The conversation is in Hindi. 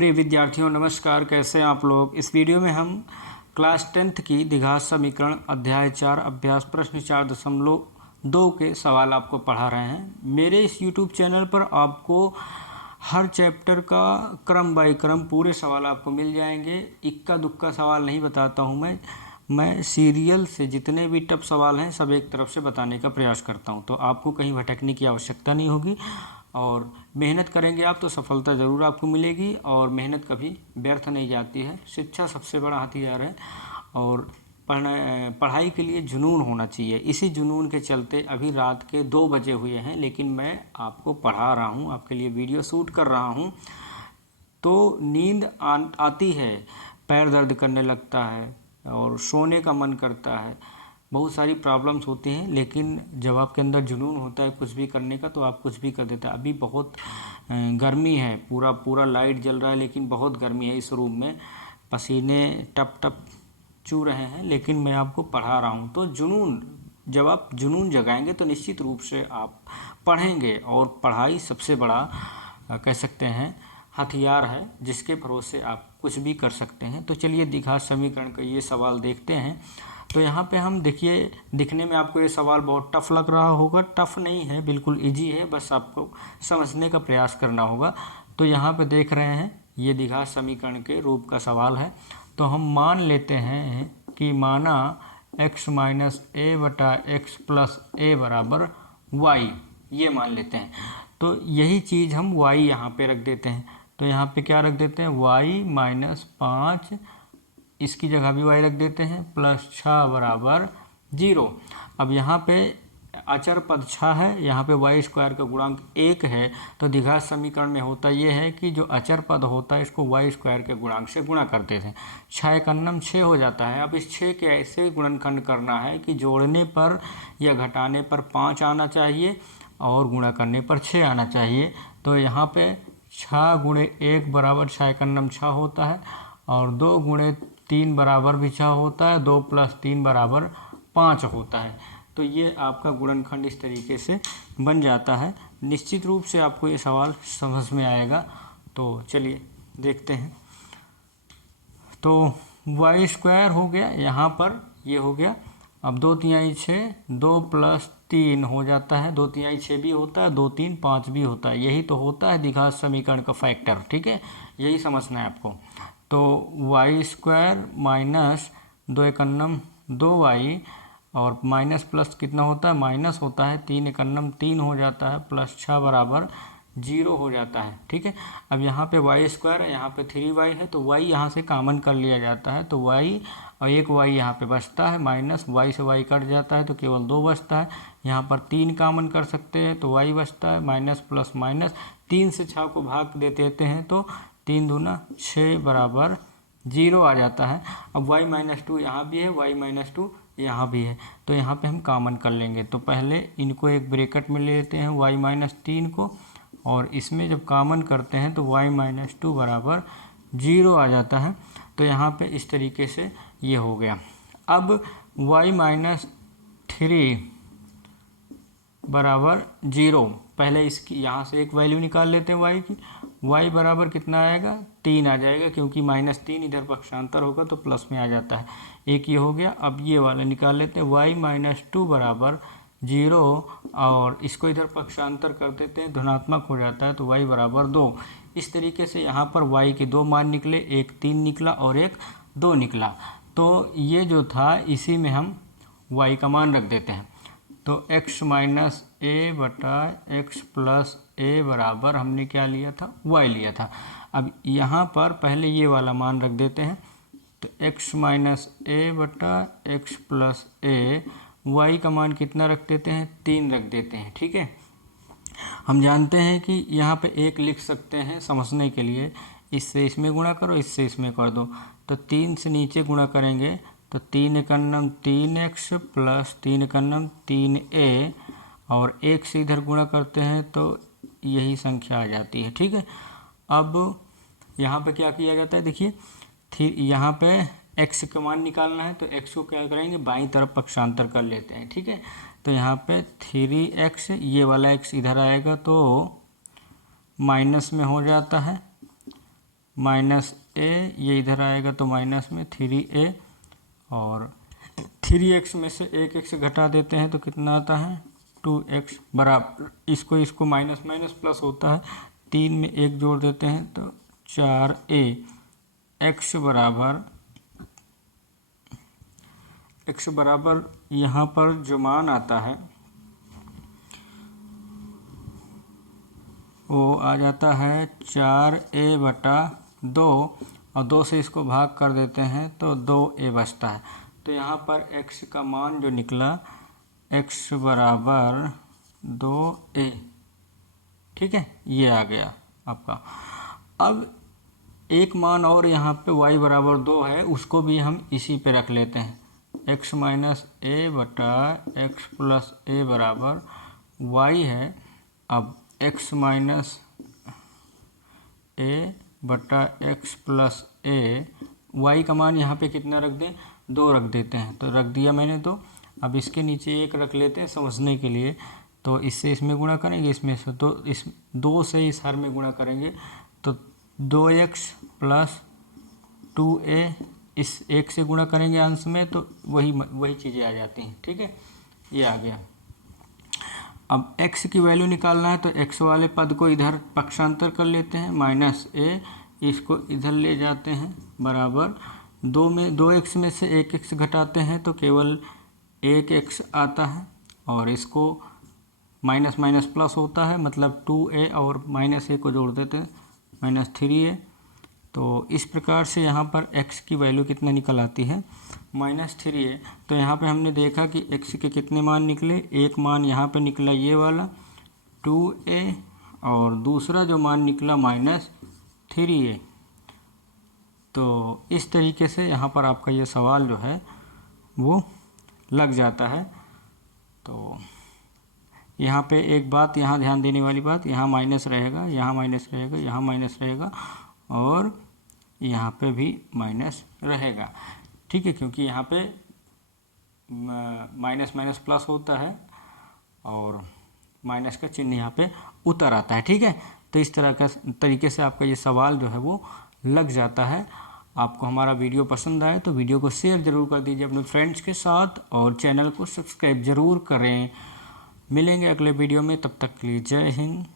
प्रिय विद्यार्थियों नमस्कार, कैसे हैं आप लोग। इस वीडियो में हम क्लास 10th की द्विघात समीकरण अध्याय 4 अभ्यास प्रश्न 4.2 के सवाल आपको पढ़ा रहे हैं। मेरे इस YouTube चैनल पर आपको हर चैप्टर का क्रम बाय क्रम पूरे सवाल आपको मिल जाएंगे। इक्का दुक्का सवाल नहीं बताता हूं मैं सीरियल से जितने भी टफ सवाल हैं सब एक तरफ से बताने का प्रयास करता हूं, तो आपको कहीं भटकने की आवश्यकता नहीं होगी और मेहनत करेंगे आप तो सफलता ज़रूर आपको मिलेगी। और मेहनत कभी व्यर्थ नहीं जाती है। शिक्षा सबसे बड़ा हथियार है और पढ़ाई के लिए जुनून होना चाहिए। इसी जुनून के चलते अभी रात के 2 बजे हुए हैं, लेकिन मैं आपको पढ़ा रहा हूँ, आपके लिए वीडियो शूट कर रहा हूँ। तो नींद आती है, पैर दर्द करने लगता है और सोने का मन करता है, बहुत सारी प्रॉब्लम्स होती हैं। लेकिन जब आपके अंदर जुनून होता है कुछ भी करने का तो आप कुछ भी कर देते हैं। अभी बहुत गर्मी है, पूरा लाइट जल रहा है, लेकिन बहुत गर्मी है इस रूम में, पसीने टप टप चू रहे हैं, लेकिन मैं आपको पढ़ा रहा हूँ। तो जुनून, जब आप जुनून जगाएंगे तो निश्चित रूप से आप पढ़ेंगे। और पढ़ाई सबसे बड़ा कह सकते हैं हथियार है, जिसके भरोसे आप कुछ भी कर सकते हैं। तो चलिए द्विघात समीकरण का ये सवाल देखते हैं। तो यहाँ पे हम देखिए, दिखने में आपको ये सवाल बहुत टफ लग रहा होगा। टफ नहीं है, बिल्कुल इजी है, बस आपको समझने का प्रयास करना होगा। तो यहाँ पे देख रहे हैं ये द्विघात समीकरण के रूप का सवाल है। तो हम मान लेते हैं कि माना x माइनस ए बटा एक्स प्लस ए बराबर वाई, ये मान लेते हैं। तो यही चीज़ हम y यहाँ पे रख देते हैं। तो यहाँ पे क्या रख देते हैं, y माइनस 5, इसकी जगह भी y रख देते हैं, प्लस 6 बराबर 0। अब यहाँ पे अचर पद 6 है, यहाँ पे y स्क्वायर का गुणांक 1 है। तो द्विघात समीकरण में होता ये है कि जो अचर पद होता है इसको y स्क्वायर के गुणांक से गुणा करते थे। 6 एकन्नम 6 हो जाता है। अब इस 6 के ऐसे गुणनखंड करना है कि जोड़ने पर या घटाने पर 5 आना चाहिए और गुणा करने पर 6 आना चाहिए। तो यहाँ पे 6 गुणे 1 बराबर 6 एकन्नम 6 होता है और 2 गुणे 3 बराबर भी 6 होता है, 2 प्लस 3 बराबर 5 होता है। तो ये आपका गुणनखंड इस तरीके से बन जाता है। निश्चित रूप से आपको ये सवाल समझ में आएगा। तो चलिए देखते हैं। तो वाई स्क्वायर हो गया, यहाँ पर ये हो गया। अब 2 तिहाई 6, 2 प्लस 3 हो जाता है, 2 तिहाई 6 भी होता है, 2 3 5 भी होता है। यही तो होता है द्विघात समीकरण का फैक्टर, ठीक है, यही समझना है आपको। तो वाई स्क्वायर माइनस 2 एकन्नम 2y और माइनस प्लस कितना होता है, माइनस होता है 3 एकन्नम 3 हो जाता है, प्लस 6 बराबर 0 हो जाता है, ठीक है। अब यहाँ पे वाई स्क्वायर है, यहाँ पे 3y है, तो y यहाँ से कॉमन कर लिया जाता है। तो y और एक y यहाँ पे बचता है, माइनस y से y कट जाता है तो केवल 2 बचता है। यहाँ पर 3 कॉमन कर सकते हैं तो y बचता है, माइनस प्लस माइनस 3 से 6 को भाग दे देते हैं तो 3 दूना 6 बराबर 0 आ जाता है। अब y माइनस 2 यहाँ भी है, y माइनस 2 यहाँ भी है, तो यहाँ पे हम कॉमन कर लेंगे। तो पहले इनको एक ब्रैकेट में ले लेते हैं y माइनस 3 को, और इसमें जब कॉमन करते हैं तो y माइनस 2 बराबर 0 आ जाता है। तो यहाँ पे इस तरीके से ये हो गया। अब y माइनस 3 बराबर 0, पहले इसकी यहाँ से एक वैल्यू निकाल लेते हैं y की। y बराबर कितना आएगा, 3 आ जाएगा, क्योंकि -3 इधर पक्षांतर होगा तो प्लस में आ जाता है। एक ये हो गया। अब ये वाला निकाल लेते हैं, y माइनस 2 बराबर 0, और इसको इधर पक्षांतर कर देते हैं, धनात्मक हो जाता है, तो y बराबर 2। इस तरीके से यहाँ पर y के 2 मान निकले, एक 3 निकला और एक 2 निकला। तो ये जो था इसी में हम y का मान रख देते हैं। तो x माइनस ए बटा एक्स प्लस ए बराबर हमने क्या लिया था, y लिया था। अब यहाँ पर पहले ये वाला मान रख देते हैं। तो x माइनस ए बटा एक्स प्लस ए, y का मान कितना रख देते हैं, 3 रख देते हैं, ठीक है। हम जानते हैं कि यहाँ पे 1 लिख सकते हैं समझने के लिए, इससे इसमें गुणा करो, इससे इसमें कर दो। तो 3 से नीचे गुणा करेंगे तो 3 एकन्नम 3x प्लस 3 एकन्नम 3a, और 1 से इधर गुणा करते हैं तो यही संख्या आ जाती है, ठीक है। अब यहाँ पे क्या किया जाता है, देखिए यहाँ पे x का मान निकालना है, तो x को क्या करेंगे, बाईं तरफ पक्षांतर कर लेते हैं, ठीक है। तो यहाँ पे 3x, ये वाला x इधर आएगा तो माइनस में हो जाता है, माइनस ए, ये इधर आएगा तो माइनस में 3a, और 3x में से एक x घटा देते हैं तो कितना आता है 2x बराबर, इसको माइनस माइनस प्लस होता है, 3 में 1 जोड़ देते हैं तो 4a, x बराबर यहाँ पर जो मान आता है वो आ जाता है 4a/2, और 2 से इसको भाग कर देते हैं तो 2a बचता है। तो यहाँ पर x का मान जो निकला x बराबर 2a, ठीक है, ये आ गया आपका। अब एक मान और यहाँ पे y बराबर 2 है, उसको भी हम इसी पे रख लेते हैं, x माइनस a बटा x प्लस a बराबर y है। अब x माइनस a बटा x प्लस a, y का मान यहाँ पे कितना रख दें, 2 रख देते हैं, तो रख दिया मैंने 2। अब इसके नीचे 1 रख लेते हैं समझने के लिए, तो इससे इसमें गुणा करेंगे, इसमें से तो इस 2 से इस हर में गुणा करेंगे तो 2x प्लस 2a, इस 1 से गुणा करेंगे अंश में तो वही चीज़ें आ जाती हैं, ठीक है, ये आ गया। अब x की वैल्यू निकालना है तो x वाले पद को इधर पक्षांतर कर लेते हैं, माइनस a, इसको इधर ले जाते हैं बराबर 2x में से 1x घटाते हैं तो केवल 1x आता है, और इसको माइनस माइनस प्लस होता है, मतलब 2a और माइनस a को जोड़ देते हैं -3a। तो इस प्रकार से यहाँ पर x की वैल्यू कितना निकल आती है -3a। तो यहाँ पे हमने देखा कि x के कितने मान निकले, एक मान यहाँ पे निकला ये वाला 2a, और दूसरा जो मान निकला -3a। तो इस तरीके से यहाँ पर आपका ये सवाल जो है वो लग जाता है। तो यहाँ पे एक बात यहाँ ध्यान देने वाली बात, यहाँ माइनस रहेगा, यहाँ माइनस रहेगा, यहाँ माइनस रहेगा, और यहाँ पे भी माइनस रहेगा, ठीक है, क्योंकि यहाँ पे माइनस माइनस प्लस होता है और माइनस का चिन्ह यहाँ पे उतर आता है, ठीक है। तो इस तरीके से आपका ये सवाल जो है वो लग जाता है। आपको हमारा वीडियो पसंद आए तो वीडियो को शेयर ज़रूर कर दीजिए अपने फ्रेंड्स के साथ, और चैनल को सब्सक्राइब ज़रूर करें। मिलेंगे अगले वीडियो में, तब तक के लिए जय हिंद।